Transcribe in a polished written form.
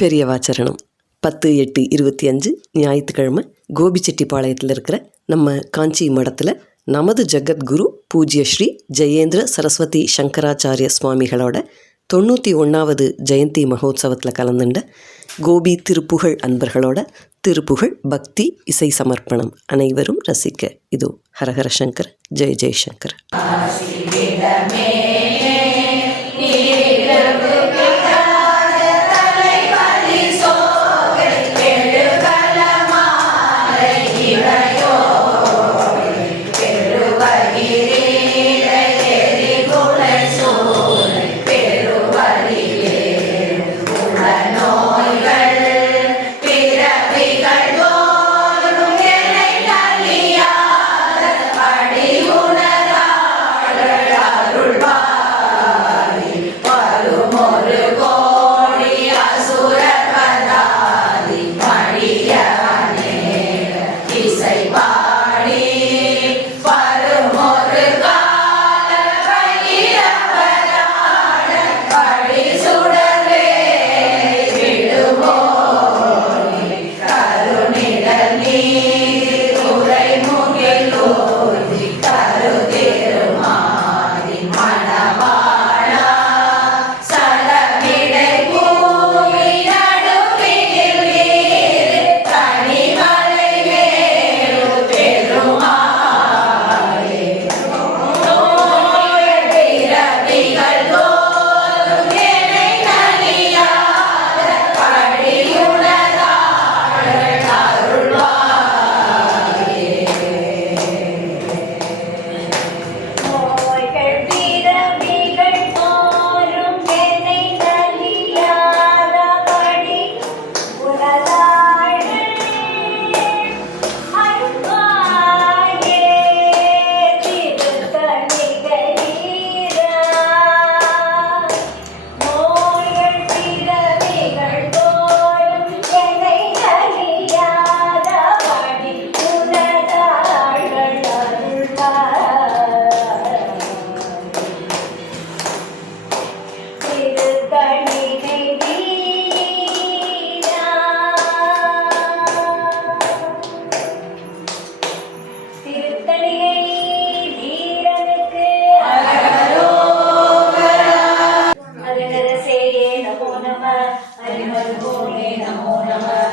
பெரியவாச்சரணம் 10/8/25 ஞாயிற்றுக்கிழமை கோபிச்செட்டிப்பாளையத்தில் இருக்கிற நம்ம காஞ்சி மடத்தில் நமது ஜகத்குரு பூஜ்ய ஸ்ரீ ஜெயேந்திர சரஸ்வதி சங்கராச்சாரிய சுவாமிகளோட 91வது ஜெயந்தி மகோத்சவத்தில் கலந்துண்ட கோபி திருப்புகழ் அன்பர்களோட திருப்புகழ் பக்தி இசை சமர்ப்பணம் அனைவரும் ரசிக்க இதோ ஹரஹர சங்கர் ஜெய ஜெய்சங்கர். नमो नमः